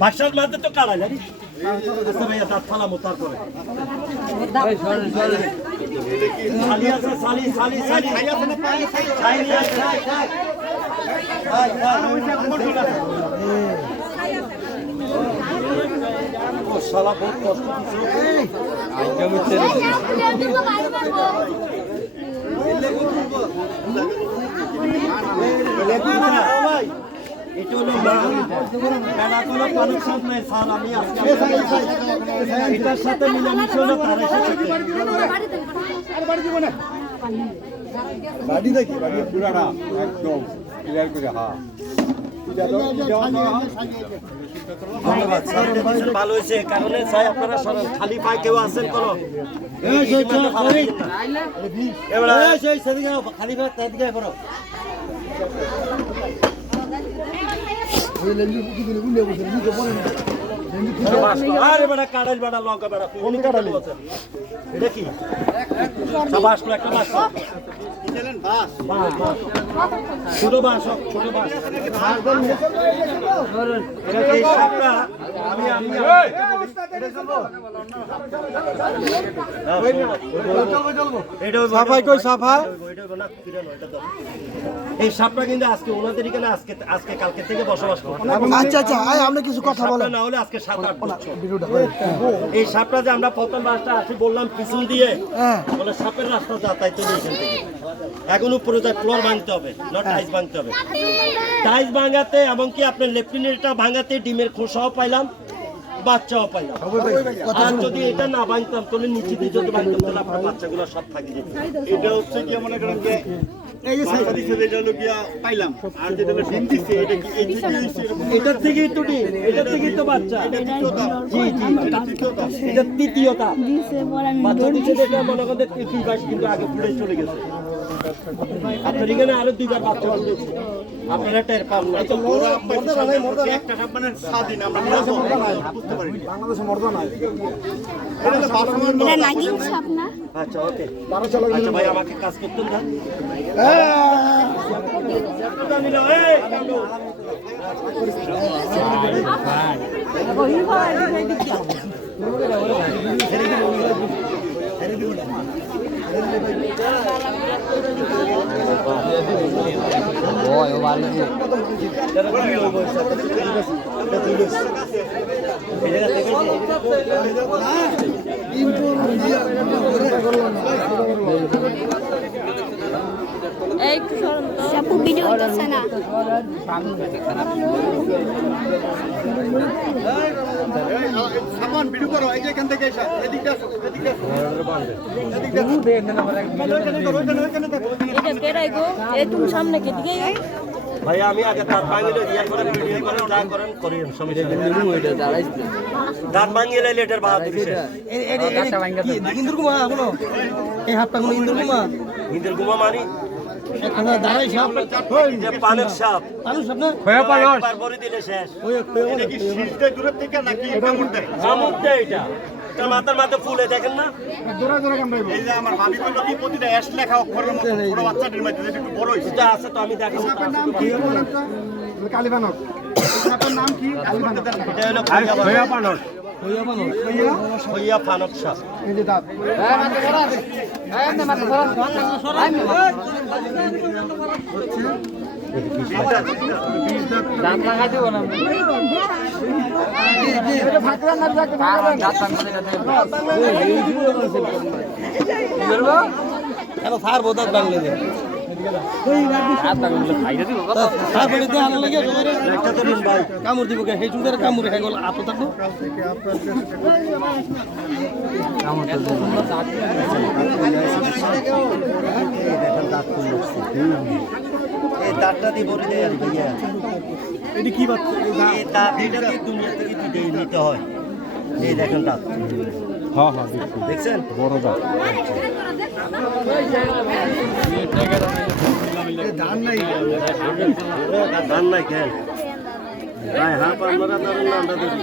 বাসার মাঝে তো কাড়াই জানি আচ্ছা ভাইয়া দাঁত ফালামো তারপরে সালি আছে সালি সালি সালি সালি আছে ও শালা বহুত কষ্ট এটা হলো পালক সাপ নাই স্যার আমি এটার সাথে মিলামিশে হলো তার বাড়ি দেখি বাড়ি পুরাটা একদম ক্লিয়ার করে ধন্যবাদ স্যার ভালো হয়েছে কারণে চাই আপনারা খালি পায় কেউ আছেন কোনো খালি পায় করো আরে বেটা কাটাল বেটা লঙ্কা বেটা কোন কাটালি এটা কি বাস একটা বাস ছোট বাস ছোট বাস এই সাপটা কিন্তু আজকে ওনাদের এখানে আজকে কালকে থেকে বসবাস করছে। আচ্ছা আচ্ছা আপনি কিছু কথা বলেন না হলে আজকে 7-8 বছর এই সাপটা যে আমরা প্রথম রাস্তা আসি বললাম পিছন দিয়ে বলে সাপের রাস্তা যাতায়াত নেই এখান থেকে এখন উপরে যা ফ্লোর ভাঙতে হবে না টাইলস ভাঙতে হবে টাইলস ভাঙাতে এমনকি আপনার লেফটিনেটটা ভাঙাতে ডিমের খোসাও পাইলাম বাচ্চাও পাইলাম আর যদি এটা না ভাঙতাম তাহলে নিচে দিয়ে যদি ভাঙতাম তাহলে আপনার বাচ্চাগুলো সব থাকে যেত এটা হচ্ছে কি মনে করেন যে এই যে সাইড দিছে এটা হলো গিয়া পাইলাম আর যেটা ডিম দিছে এটা কি এই থেকে হইছে এটার থেকেই তো ডিম এটার থেকেই তো বাচ্চা এটা দ্বিতীয়টা জি জি এটা তৃতীয়টা এটা তৃতীয়টা বাচ্চা দিচ্ছে দেখে মনে করেন তৃতীয় বাইশ কিন্তু আগে পুড়ে চলে গেছে আপনার এখানে আরো 2বার বাচ্চা দিচ্ছে আপনারা টের পান না তো ওরা একটা সাপ মানে স্বাধীন আমরা বুঝতে পারি বাংলাদেশে মর্দা নাই এটা নাগিন সাপ না আচ্ছা ওকে আচ্ছা ভাই আমাকে কাজ করতেন না সাপু ভিডিও করছে না সামান ভিডিও করো এই যে এখান থেকে এসে এদিকটা এদিকটা এটা কেরাই গো এ তুমি সামনে কে দিকে ভাই আমি আগে দাঁত ভাঙিলে রিয়াল করেন ভিডিও করেন যা করেন করেন সমস্যা নেই দাঁত ভাঙিয়ে লাইলে এটার বাহাদুর ইন্দুর কুমার এখনো এই হাতটা কোনো ইন্দুর কুমার ইন্দ্র গুমা মানি এখানে দাঁড়াই সাপ যে পালক সাপ পালু সাপ না একবার ভরে দিলে শেষ এটা কি শীষটা দূরের থেকে নাকি কামড় দেয় কামড় দেয় এটা তার মাথার মাথা ফুলে দেখেন না এই যে আমার ভাবি কইলো কি প্রতিটা অ্যাশ লেখা অক্ষরের মতো ছোট বাচ্চাটির মধ্যে যেটা একটু বড় হইছে এটা আছে তো আমি দেখাবো কালীবানর সাপের নাম কি কালীবানর এটা হলো খইয়া পানক খইয়া পানক সাপ এই যে দাঁত দাঁত লাগাই দেবো না ফার বোধাত বাংলাদেশ কামড় দিব সেই চুদার কামড় খাই গেল আপ থাকবো এই দাঁতটা দিয়ে ভরে দেয় আর ভাইয়া এটা কি বাচ্চা এই দাঁত এটা দিয়ে দুনিয়া থেকে বিদায় নিতে হয় এই দেখেন দাঁত হ্যাঁ হ্যাঁ দেখছেন বড় দাঁত ধান নাই ধান নাই কেন হ্যাঁ আপনারা ধরেন না আমরা ধরি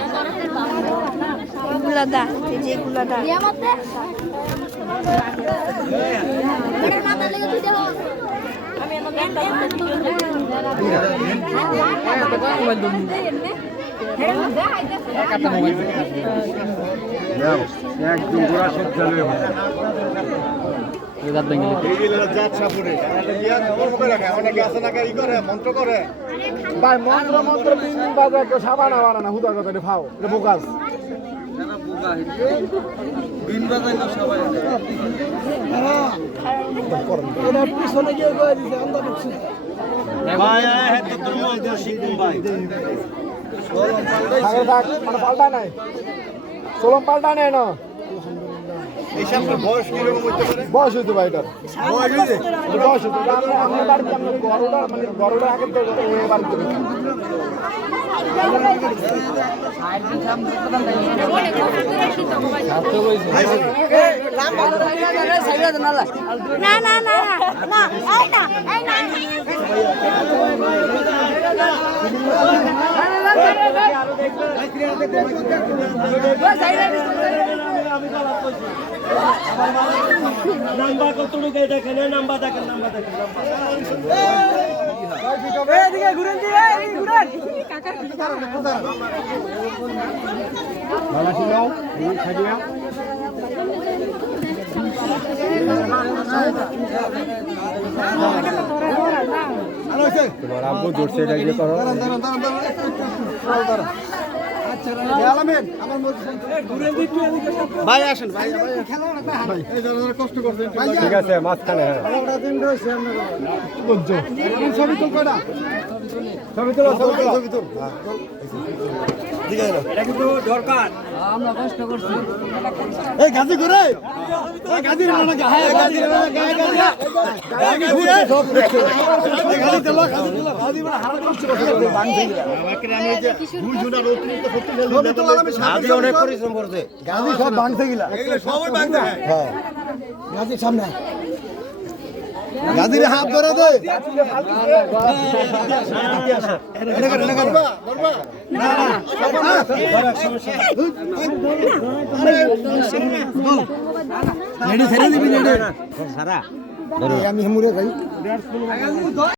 এগুলা দা যেগুলা দা এইগুলো জাত সাপুরে কর্ম করে রাখে অনেকে আছে না ই করে মন্ত্র করে ভাই মন্ত্র মন্ত্র তিন দিন বাজে একটা সাবান আবার না হুদার কথা ফাও এটা বোকাস ভাই হ্যাঁ তো তোর মধ্যে শিখুন ভাই মানে পাল্টা নাই সোলম পাল্টা নেই না এই সাপটার বয়স কিরকম হইতে পারে বয়স হইতে ভাই এটার বয়স হইতে আমরা বাড়িতে আমরা গরুটা মানে গরুটা আগে তো বাড়িতে না না না না এই না এই না নাম্বার কতটুকু দেখেন নাম্বার দেখেন নাম্বার দেখেন তোমার আব্বু জোরছে এটা ইয়ে করো ভাই আসেন ভাই কষ্ট করছেন ঠিক আছে মাঝখানে ছবি তুল কয়টা ছবি তুলো ছবি তুল এই গাজি করে এই গাজি না না গায়ে গাজি না গায়ে গাজি গাজি দিল গাজি মানে হারা কষ্ট করছে বাংছে আমাকে আমি এই যে ভুল জুনার অতিরিক্ত সত্যি ছবি তোলা আমি গাজি অনেক পরিশ্রম করছে গাজি সব বাংছে গিলা এগুলো সবাই বাংলা হ্যাঁ গাজি সামনে গাজির হাত ধরে দে আমি মুড়ে খাই